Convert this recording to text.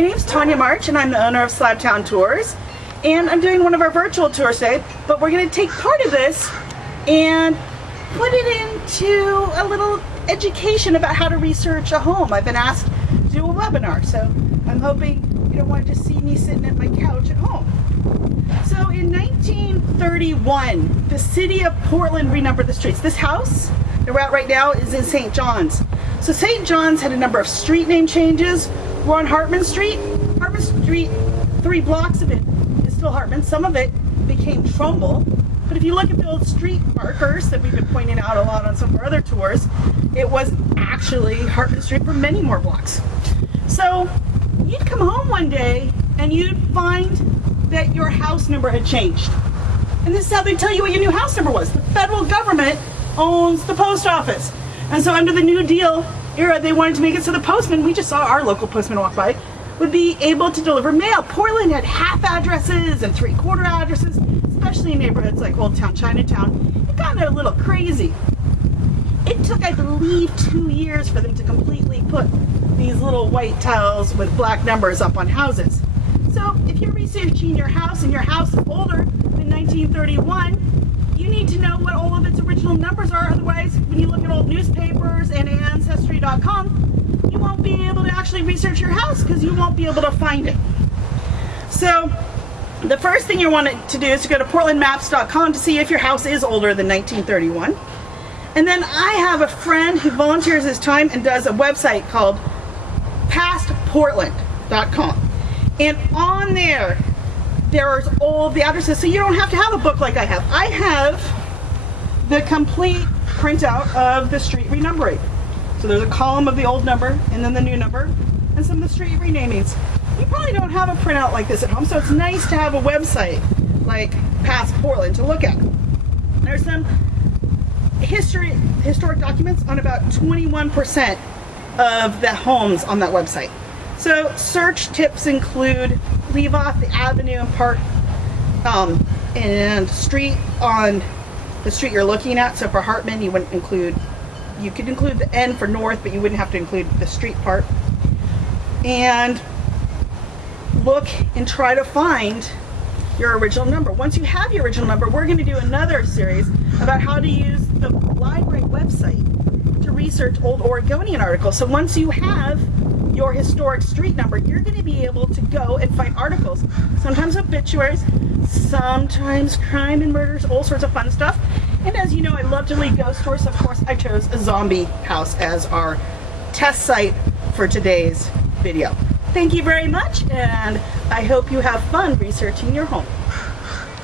My name's Tanya March and I'm the owner of Slabtown Tours, and I'm doing one of our virtual tours today, but we're going to take part of this and put it into a little education about how to research a home. I've been asked to do a webinar, so I'm hoping you don't want to just see me sitting at my couch at home. So in 1931, the city of Portland renumbered the streets. This house that we're at right now is in St. John's. So St. John's had a number of street name changes. We're on Hartman Street. Hartman Street, 3 blocks of it is still Hartman. Some of it became Trumbull. But if you look at the old street markers that we've been pointing out a lot on some of our other tours, it was actually Hartman Street for many more blocks. So you'd come home one day and you'd find that your house number had changed. And this is how they tell you what your new house number was. The federal government owns the post office. And so under the New Deal era, they wanted to make it so the postman, we just saw our local postman walk by, would be able to deliver mail. Portland had half addresses and 3/4 addresses, especially in neighborhoods like Old Town, Chinatown. It got a little crazy. It took, I believe, 2 years for them to completely put these little white tiles with black numbers up on houses. So if you're researching your house and your house is older than 1931, you need to know what all of its original numbers are. Otherwise, when you look at old newspapers and Ancestry.com, you won't be able to actually research your house because you won't be able to find it. So the first thing you want to do is to go to portlandmaps.com to see if your house is older than 1931. And then I have a friend who volunteers his time and does a website called pastportland.com. And on there's all the addresses, so you don't have to have a book like I have. I have the complete printout of the street renumbering. So there's a column of the old number and then the new number and some of the street renamings. You probably don't have a printout like this at home, so it's nice to have a website like Past Portland to look at. There's some historic documents on about 21% of the homes on that website. So search tips include leave off the avenue and park and street on the street you're looking at. So for Hartman, you could include the N for north, but you wouldn't have to include the street part. And look and try to find your original number. Once you have your original number, we're going to do another series about how to use the library website to research old Oregonian articles. So once you have your historic street number, you're going to be able to go and find articles, sometimes obituaries, sometimes crime and murders, all sorts of fun stuff. And as you know, I love to lead ghost tours, so of course I chose a zombie house as our test site for today's video. Thank you very much, and I hope you have fun researching your home.